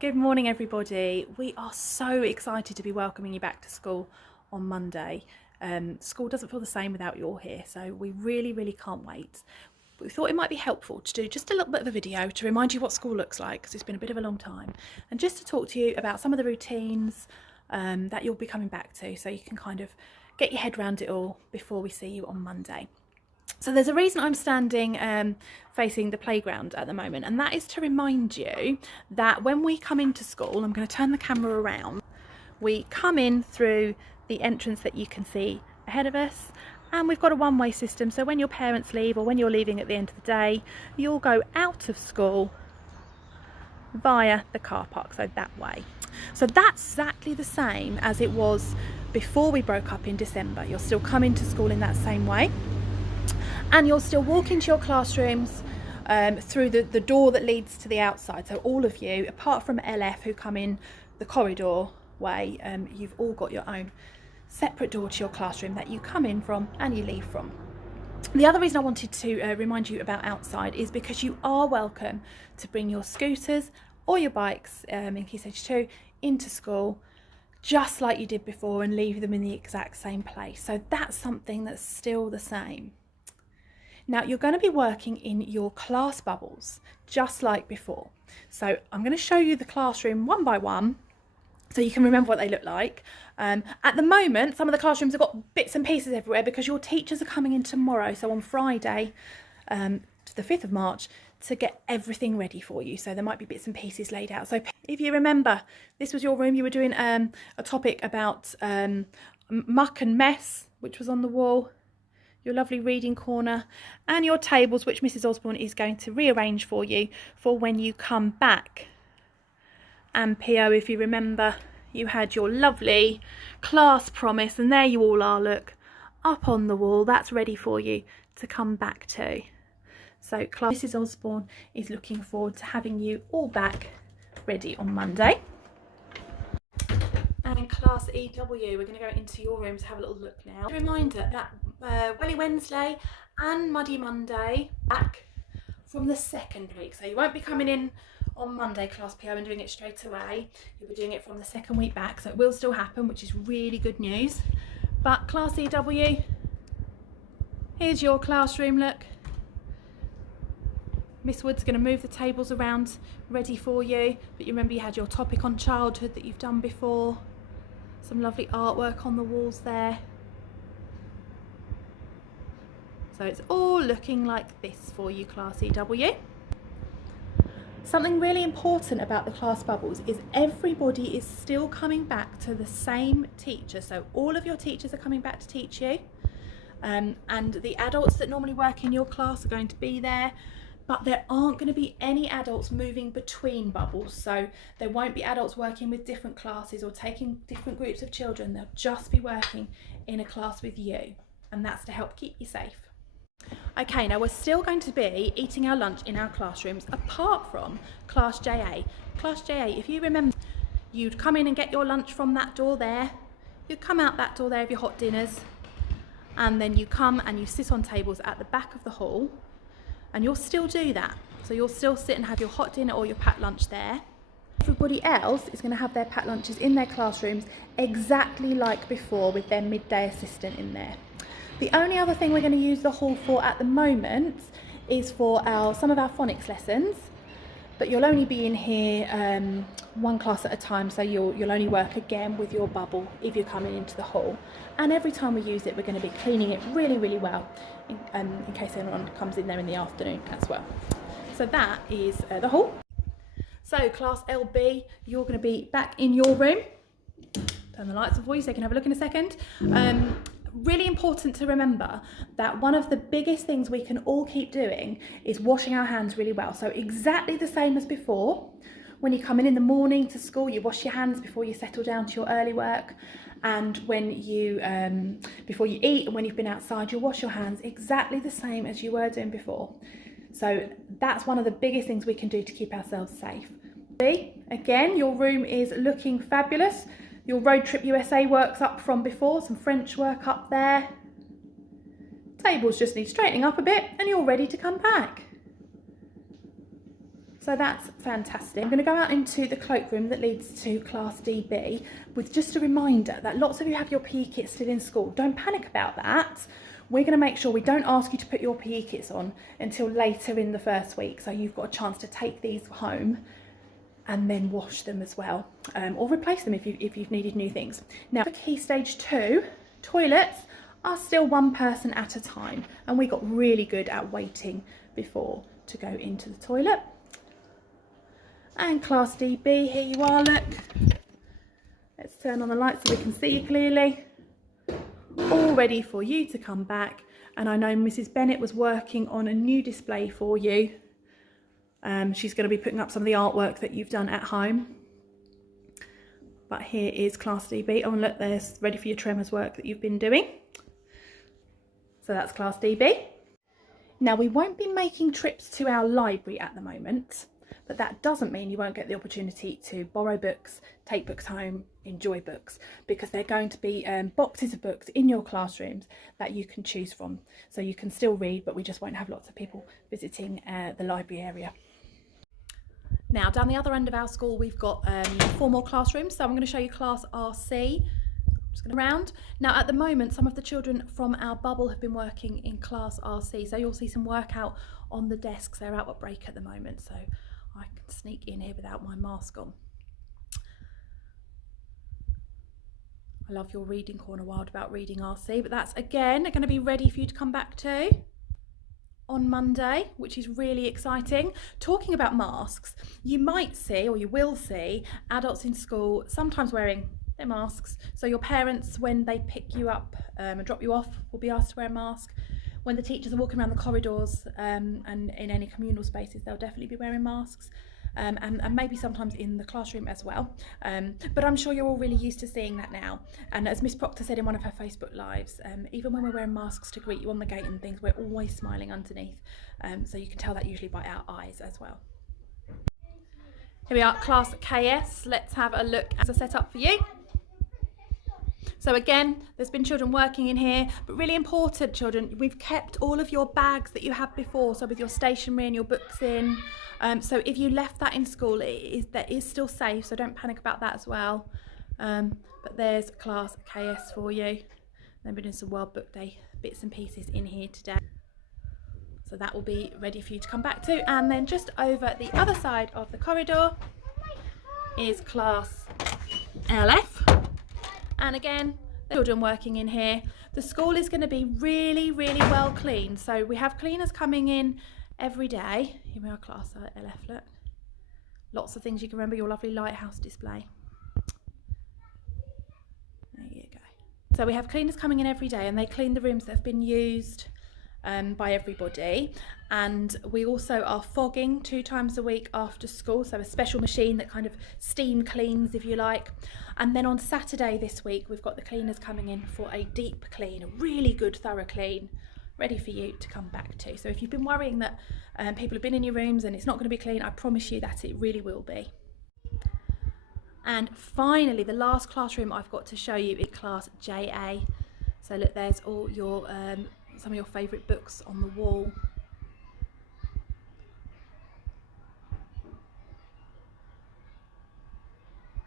Good morning, everybody. We are so excited to be welcoming you back to school on Monday. School doesn't feel the same without you all here, so we really can't wait. We thought it might be helpful to do just a little bit of a video to remind you what school looks like, because it's been a bit of a long time, and just to talk to you about some of the routines that you'll be coming back to, so you can kind of get your head around it all before we see you on Monday. So there's a reason I'm standing facing the playground at the moment, and that is to remind you that when we come into school, I'm going to turn the camera around, we come in through the entrance that you can see ahead of us, and we've got a one-way system, so when your parents leave or when you're leaving at the end of the day, you'll go out of school via the car park, so that way. So that's exactly the same as it was before we broke up in December. You're still coming to school in that same way. And you'll still walk into your classrooms through the door that leads to the outside. So all of you, apart from LF who come in the corridor way, you've all got your own separate door to your classroom that you come in from and you leave from. The other reason I wanted to remind you about outside is because you are welcome to bring your scooters or your bikes in Key Stage 2 into school, just like you did before, and leave them in the exact same place. So that's something that's still the same. Now you're going to be working in your class bubbles, just like before. So I'm going to show you the classroom one by one, so you can remember what they look like. At the moment, some of the classrooms have got bits and pieces everywhere because your teachers are coming in tomorrow, so on Friday, to the 5th of March, to get everything ready for you. So there might be bits and pieces laid out. So if you remember, this was your room, you were doing a topic about muck and mess, which was on the wall, your lovely reading corner, and your tables, which Mrs. Osborne is going to rearrange for you for when you come back. And PO, if you remember, you had your lovely class promise, and there you all are, look, up on the wall. That's ready for you to come back to. So Mrs. Osborne is looking forward to having you all back ready on Monday. And Class EW, we're going to go into your room to have a little look now. A reminder that Welly Wednesday and Muddy Monday back from the second week. So you won't be coming in on Monday, Class PO, and doing it straight away. You'll be doing it from the second week back, so it will still happen, which is really good news. But Class EW, here's your classroom look. Miss Wood's going to move the tables around ready for you, but you remember you had your topic on childhood that you've done before. Some lovely artwork on the walls there. So it's all looking like this for you, Class EW. Something really important about the class bubbles is everybody is still coming back to the same teacher. So all of your teachers are coming back to teach you. And the adults that normally work in your class are going to be there. But there aren't going to be any adults moving between bubbles. So there won't be adults working with different classes or taking different groups of children. They'll just be working in a class with you. And that's to help keep you safe. Okay, now we're still going to be eating our lunch in our classrooms apart from Class JA. Class JA, if you remember, you'd come in and get your lunch from that door there. You'd come out that door there of your hot dinners. And then you come and you sit on tables at the back of the hall. And you'll still do that. So you'll still sit and have your hot dinner or your packed lunch there. Everybody else is going to have their packed lunches in their classrooms exactly like before, with their midday assistant in there. The only other thing we're going to use the hall for at the moment is for some of our phonics lessons, but you'll only be in here one class at a time, so you'll only work again with your bubble if you're coming into the hall. And every time we use it, we're going to be cleaning it really well in case anyone comes in there in the afternoon as well. So that is the hall. So Class LB, you're going to be back in your room. Turn the lights off for you so you can have a look in a second. Really important to remember that one of the biggest things we can all keep doing is washing our hands really well. So exactly the same as before. When you come in the morning to school, you wash your hands before you settle down to your early work, and when you before you eat and when you've been outside, you wash your hands exactly the same as you were doing before. So that's one of the biggest things we can do to keep ourselves safe. Again, your room is looking fabulous. Your Road Trip USA works up from before, some French work up there. Tables just need straightening up a bit and you're ready to come back. So that's fantastic. I'm going to go out into the cloakroom that leads to Class DB with just a reminder that lots of you have your PE kits still in school. Don't panic about that. We're going to make sure we don't ask you to put your PE kits on until later in the first week. So you've got a chance to take these home and then wash them as well, or replace them if you've needed new things. Now for Key Stage 2, toilets are still one person at a time, and we got really good at waiting before to go into the toilet. And Class DB, here you are, look. Let's turn on the lights so we can see you clearly. All ready for you to come back. And I know Mrs. Bennett was working on a new display for you. She's going to be putting up some of the artwork that you've done at home. But here is Class DB. Oh, and look, there's ready for your Tremors work that you've been doing. So that's Class DB. Now, we won't be making trips to our library at the moment, but that doesn't mean you won't get the opportunity to borrow books, take books home, enjoy books, because they're going to be boxes of books in your classrooms that you can choose from. So you can still read, but we just won't have lots of people visiting the library area. Now, down the other end of our school, we've got 4 more classrooms. So I'm going to show you Class RC. Just going around. Now, at the moment, some of the children from our bubble have been working in Class RC. So you'll see some work out on the desks. They're out at break at the moment, so I can sneak in here without my mask on. I love your reading corner, Wild About Reading RC, but that's again going to be ready for you to come back to on Monday, which is really exciting. Talking about masks, you might see, or you will see, adults in school sometimes wearing their masks. So your parents, when they pick you up and drop you off, will be asked to wear a mask. When the teachers are walking around the corridors and in any communal spaces, they'll definitely be wearing masks. And maybe sometimes in the classroom as well. But I'm sure you're all really used to seeing that now. And as Miss Proctor said in one of her Facebook lives, even when we're wearing masks to greet you on the gate and things, we're always smiling underneath. So you can tell that usually by our eyes as well. Here we are, Class KS. Let's have a look at the setup for you. So again, there's been children working in here, but really important children, we've kept all of your bags that you had before, so with your stationery and your books in. So if you left that in school, that is still safe, so don't panic about that as well. But there's Class KS for you. Then we're doing some World Book Day bits and pieces in here today. So that will be ready for you to come back to. And then just over the other side of the corridor is Class LF. And again, the children working in here. The school is going to be really, really well cleaned. So we have cleaners coming in every day. Here we are, Class LF, look. Lots of things you can remember, your lovely lighthouse display. There you go. So we have cleaners coming in every day, and they clean the rooms that have been used by everybody. And we also are fogging 2 times a week after school, so a special machine that kind of steam cleans, if you like. And then on Saturday this week, we've got the cleaners coming in for a deep clean, a really good thorough clean, ready for you to come back to. So if you've been worrying that people have been in your rooms and it's not going to be clean, I promise you that it really will be. And finally, the last classroom I've got to show you is Class JA. So look, there's all your some of your favourite books on the wall.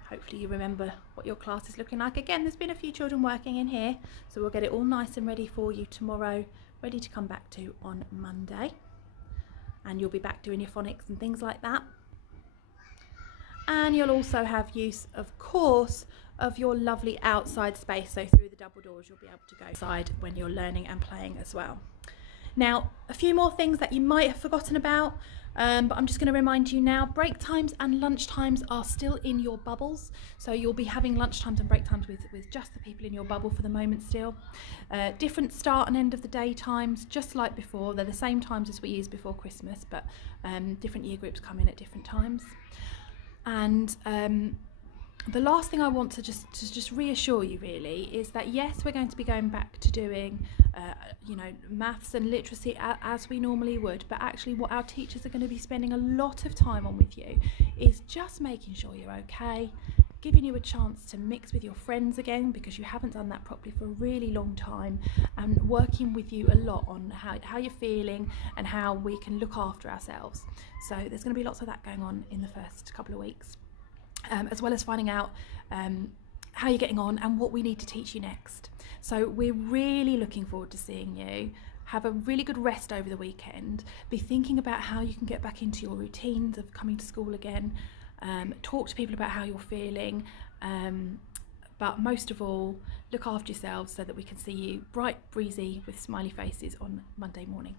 Hopefully you remember what your class is looking like. Again, there's been a few children working in here, so we'll get it all nice and ready for you tomorrow, ready to come back to on Monday. And you'll be back doing your phonics and things like that. And you'll also have use, of course, of your lovely outside space. So through the double doors, you'll be able to go outside when you're learning and playing as well. Now, a few more things that you might have forgotten about, but I'm just going to remind you now. Break times and lunch times are still in your bubbles. So you'll be having lunch times and break times with just the people in your bubble for the moment still. Different start and end of the day times, just like before. They're the same times as we used before Christmas, but different year groups come in at different times. And the last thing I want to just reassure you really is that yes, we're going to be going back to doing maths and literacy as we normally would, but actually what our teachers are going to be spending a lot of time on with you is just making sure you're okay, giving you a chance to mix with your friends again, because you haven't done that properly for a really long time, and working with you a lot on how you're feeling and how we can look after ourselves. So there's going to be lots of that going on in the first couple of weeks, as well as finding out how you're getting on and what we need to teach you next. So we're really looking forward to seeing you. Have a really good rest over the weekend. Be thinking about how you can get back into your routines of coming to school again. Talk to people about how you're feeling, but most of all, look after yourselves so that we can see you bright, breezy, with smiley faces on Monday morning.